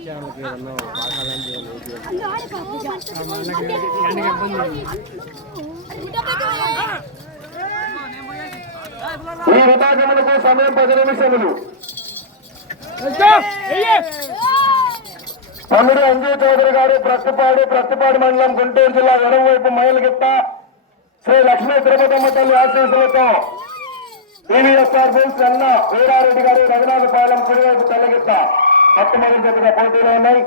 ఈ విభాగములకు సమయం 10 నిమిషములు. తమ్ముడు అంజయ్ చౌదరి గారు ప్రత్తిపాడు మండలం గుంటూరు జిల్లా ఎడమవైపు మైలుగిత్త శ్రీ లక్ష్మీ తిరుపతమ్మ తల్లి ఆశీస్సులతో టీవీఎస్ఆర్ బుల్స్ అన్న వీరారెడ్డి గారు రఘునాథపాలెం కుడివైపు తెల్లగిత్త మొట్టమొదటి జతగా పోటీలో ఉన్నాయి.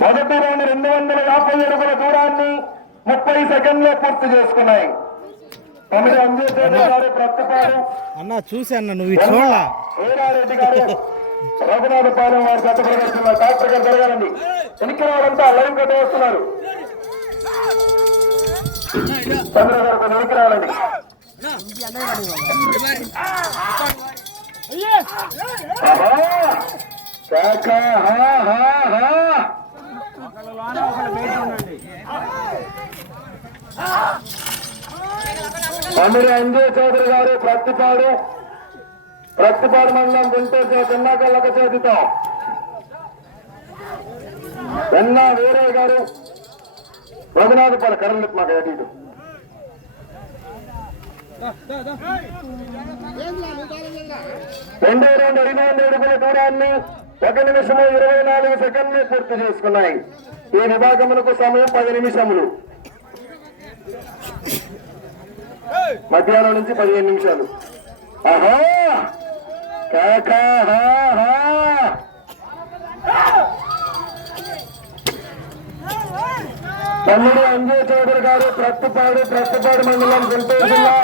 మొదటి రౌండ్ 250 అడుగుల దూరాన్ని 30 సెకండ్లో పూర్తి చేసుకున్నాయి. తమిళ అంజయ్ చౌదరి గారు ప్రత్తిపాడు అన్న చూసి అన్న నువ్వు చూడాలా వీరారెడ్డి గారు రఘునాథపాలెం వారి గత ప్రదర్శన డాక్టర్ గారు జరగాలండి. వెనక్కి రావాలంతా లైన్ కట్ట వస్తున్నారు. చంద్ర గారు వెనక్కి రావాలండి. తమిళ అంజయ్ చౌదరి గారు ప్రత్తిపాడు మండలం గుంటూరు చిన్నాకల్లక చేతితో వెన్న వీరయ్య గారు రఘునాథపాలెం కరెంట్ మాకు అటు రెండో రౌండ్ 28 అడుగుల దూరాన్ని 1 నిమిషము 24 సెకండ్లు పూర్తి చేసుకున్నాయి. ఈ విభాగములకు సమయం 10 నిమిషములు. మధ్యాహ్నం నుంచి 15 నిమిషాలు. ఆహా తమ్ముడు అంజయ్ చౌదరి గారు ప్రత్తిపాడు మండలం గుంటూరు జిల్లా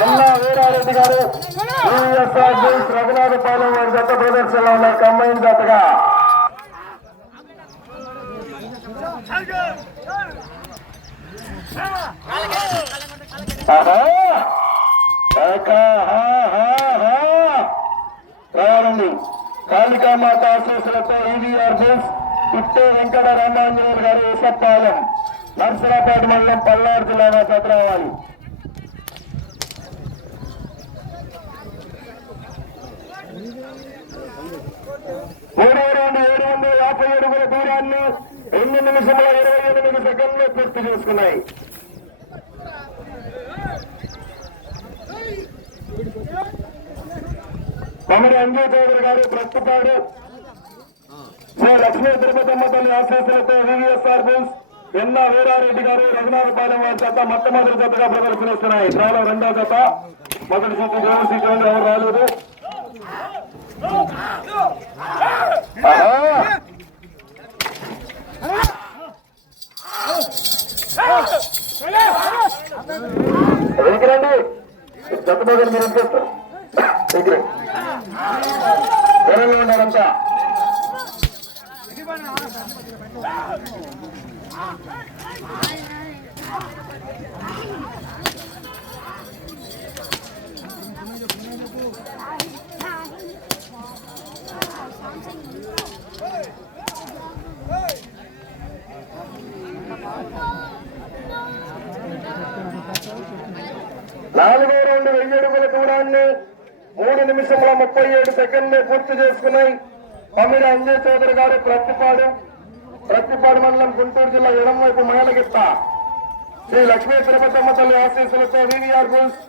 ఎన్న వీరారెడ్డి గారు టీవీఎస్ఆర్ బుల్స్ రఘునాథపాలెం వారి జత ప్రదర్శనలో ఉన్న కంబైన్ జతగా రావాలండి. కాళికామాత ఆశీస్సులతో ఈవీఆర్ బుల్స్ ఇట్టే వెంకట రామాంజనేయులు గారు ఉసప్పాలెం నర్సరాపేట మండలం పల్నాడు జిల్లా జత రావాలి. మూడో రౌండ్ 750 అడుగుల దూరాన్ని 2 నిమిషముల 28 సెకండ్లు పూర్తి చేసుకున్నాయి. తమిళ అంజయ్ చౌదరి గారు ప్రత్తిపాడు శ్రీ లక్ష్మీ తిరుపతమ్మ తల్లి ఆశీస్సులతో వివిఎస్ఆర్ బుల్స్ ఎన్న వీరారెడ్డి గారు రఘునాథపాలెం వారి జత మొట్టమొదటి జతగా ప్రదర్శనిస్తున్నాయి. చాలా రెండో జత మొదటి సీటు దేవుని సీటు ఎవరు రాలేదు. వెనకరండి జత మొదలు మీరు చేస్తారు. దూరంగా ఉండాలంతా. నాలుగో రౌండ్ 1000 అడుగుల దూరాన్ని 3 నిమిషముల 37 సెకండ్లు పూర్తి చేసుకున్నాయి. తమిళ అంజయ్ చౌదరి గారు ప్రత్తిపాడు మండలం గుంటూరు జిల్లా ఎడమవైపు మైలగిత్త శ్రీ లక్ష్మీ తిరుపతమ్మ తల్లి ఆశీస్సులతో వివిఆర్ బుల్స్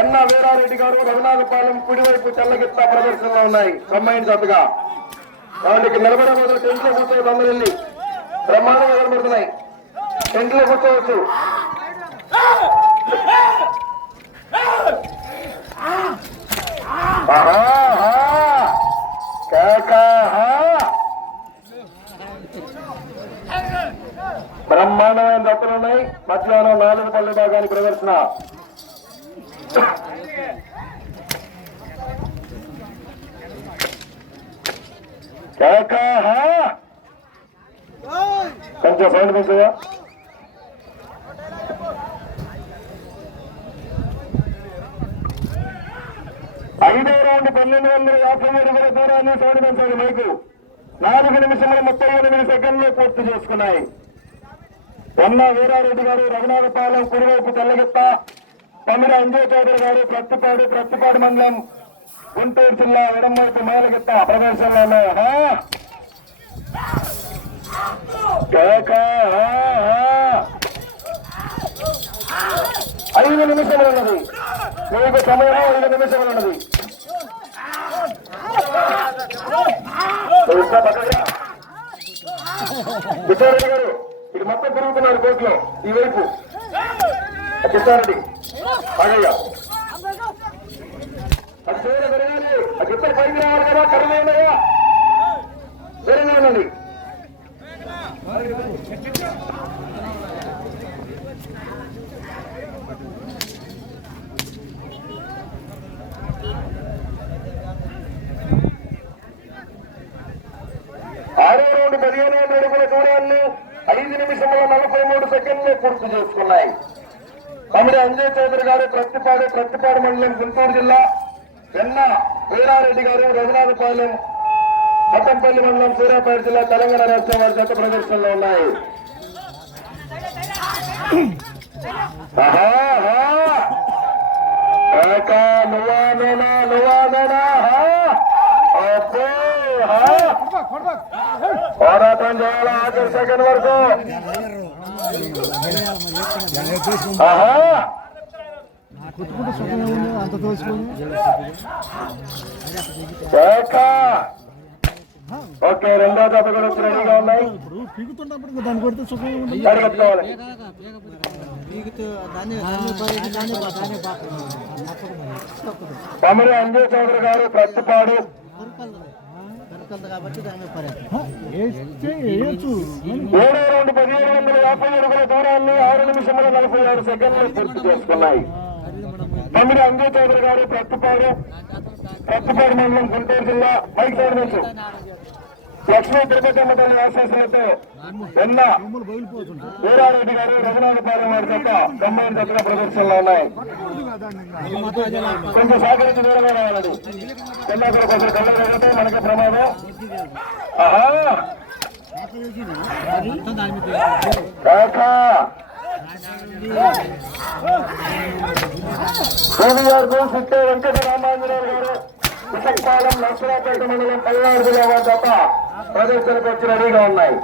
ఎన్న వీరారెడ్డి గారు రఘునాథపాలెం కుడివైపు తెల్లగిత్త ప్రదర్శనలో ఉన్నాయి. కంబైన్ జతగా వాళ్ళకి నిలబడే మొదలు టెంట్లో కూర్చోవచ్చు. అందరూ వెళ్ళి బ్రహ్మాండంగా నిలబడుతున్నాయి. టెంట్లో కూర్చోవచ్చు. బ్రహ్మాండమైన దత్తలున్నాయి. మధ్యాహ్నం 4 పల్లె భాగానికి ప్రదర్శన. కొంచెం సౌండ్ పెంచుగా. ఐదో రౌండ్ 1250 అడుగుల దూరాన్ని సౌండ్ పెంచాలి. మైకు 4 నిమిషముల 38 సెకండ్లు పూర్తి చేసుకున్నాయి. ఎన్న వీరారెడ్డి గారు రఘునాథపాలెం కుడివైపు తెల్లగిత్త తమిళ అంజయ్ చౌదరి గారు ప్రత్తిపాడు మండలం గుంటూరు జిల్లా ఎడమవైపు మేలగిత్త ప్రదర్శనలో ఉన్నాయి. కేక 5 నిమిషములు ఉన్నది. మీకు సమయం 5 నిమిషములు ఉన్నది. కిషారెడ్డి గారు ఇది మొత్తం తిరుగుతున్నారు కోర్టులో ఈ వైపు. కిషారెడ్డి అగయ్య అది చూడ పెరగాలి. అది ఇద్దరు పైకి రావాలి కదా. కరుణయ్యా వేరేగా ఉన్నది. ఆరో రౌండ్ 15 అడుగుల దూరాన్ని 5 నిమిషముల 43 సెకండ్లు పూర్తి చేసుకున్నాయి. తమిళ అంజయ్ చౌదరి గారు ప్రత్తిపాడు మండలం గుంటూరు జిల్లా, వెన్న వీరారెడ్డి గారు రఘునాథపాలెం మట్టంపల్లి మండలం సూర్యాపేట జిల్లా తెలంగాణ రాష్ట్రం వారి జత ప్రదర్శనలో ఉన్నాయి. పోరాటం చేయాలి ఆఖరి సెకండ్ వరకు. అంత తోసుకొని ఓకే, రెండో దెబ్బ కూడా రెడీగా ఉన్నాయి. పీకుతున్నప్పుడు దాన్ని కొడితే సుఖం పరిగెత్తుకోవాలి. తమిళ అంజయ్ చౌదరి గారు ప్రత్తిపాడు కాబట్టి ఏడో రౌండ్ 1750 అడుగుల దూరాన్ని 6 నిమిషముల 46 సెకండ్లు పూర్తి చేసుకున్నాయి. తమిళ అంజయ్ చౌదరి గారు ప్రత్తిపాడు మండలం గుంటూరు జిల్లా బైక్ సైడ్ నుంచి లక్ష్మీ తిరుపతమ్మ తల్లి ఆశీస్సులతో వెన్న వీరారెడ్డి గారు రఘునాథపాలెం వారి జత కంబైన్ జతగా ప్రదర్శనలో ఉన్నాయి. కొంచెం సహకరించి దూరంగా రావాలండి. ఎల్లాకర కొంచెం కళ్ళ జరిగితే మనకి ప్రమాదం. సీనియర్ గోల్ సిట్టే వెంకట రామాంజనేయులు గారు విశాఖపాలెం నర్సరాపేట మండలం పల్నాడు జిల్లా వారి జత ప్రదర్శనకు వచ్చి రెడీగా ఉన్నాయి.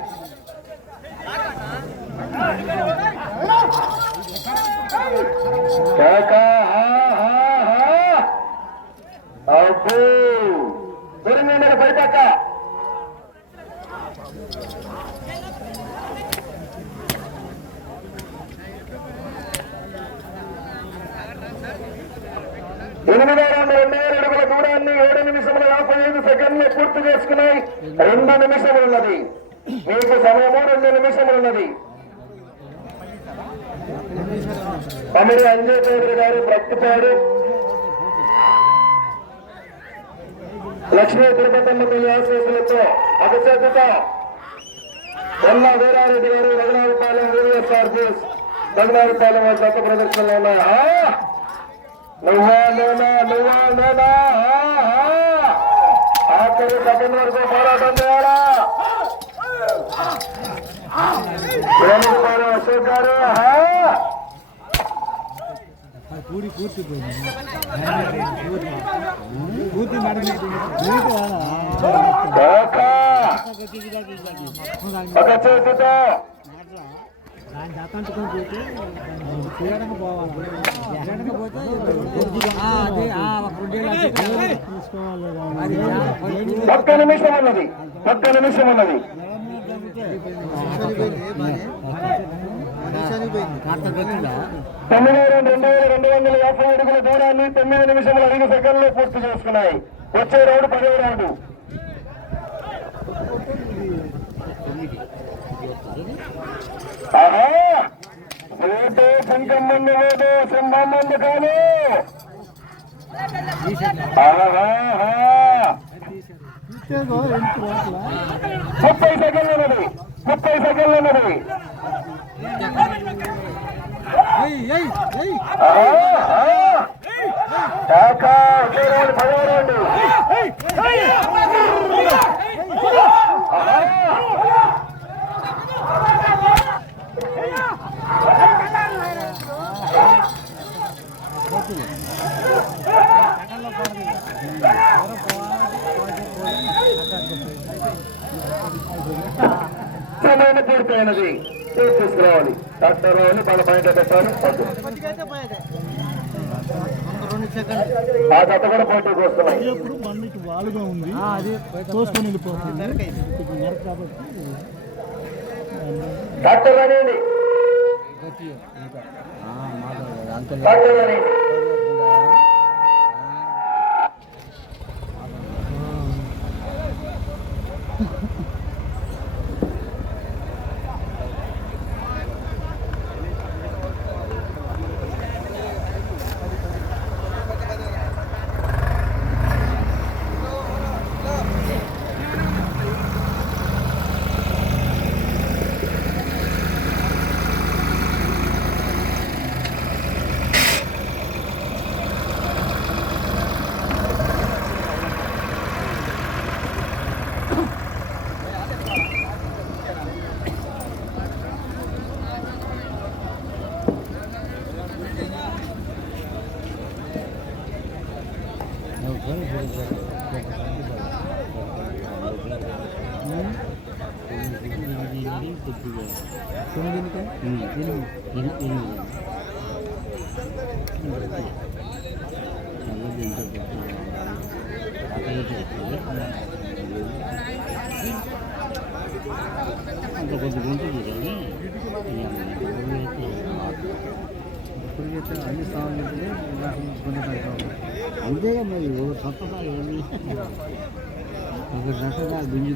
దొరికిందండి పైపక్క. ఎనిమిదో రౌండ్ 2000 అడుగుల దూరాన్ని 7 నిమిషముల 55 సెకండ్లు పూర్తి చేసుకున్నాయి. 2 నిమిషములు ఉన్నది. మీకు సమయము 2 నిమిషములు ఉన్నది. తమిళ అంజయ్ చౌదరి గారు ప్రత్తిపాడు లక్ష్మీ తిరుపతమ్మ తల్లి ఆశీస్సులతో అభిచేతతో వెన్న వీరారెడ్డి గారు రఘునాథపాలెం VVSRPS రఘునాథపాలెం వారి జత ప్రదర్శనలో ఉన్నాయి. నువ్వా ఆఖరి సెకండ్ వరకు పోరాటం చేయాలా. అశోక్ గారు పూర్తి ఒక చేతితో దాని జాతంటుకొని పోతే తీయడానికి పోవాలి. ఒక్క నిమిషం ఉన్నది. తమిళ 2250 అడుగుల దూరాన్ని 9 నిమిషముల 5 సెకండ్లు పూర్తి చేసుకున్నాయి. వచ్చే రౌండ్ 10వ రౌండ్. ఓటు సంకమ్మంది లేదు, సింహమ్మంది కాదు. 30 సెకండ్లు ఉన్నది. ఓడిపోయినది తీసుకురావాలి. డాక్టర్ రావుని వాళ్ళ పాయింట్ పెట్టారు. ఆ జత కూడా పోటీకి వస్తున్నాయి. ఎప్పుడు బండికి వాలుగా ఉంది, అది తోసుకొని వెళ్ళిపోతుంది కాబట్టి డాక్టర్ రానియండి, డాక్టర్ రాని అన్ని సార్లు అంతేగా మరి సొంతగా ఏమి ఒక రకంగా గుంజి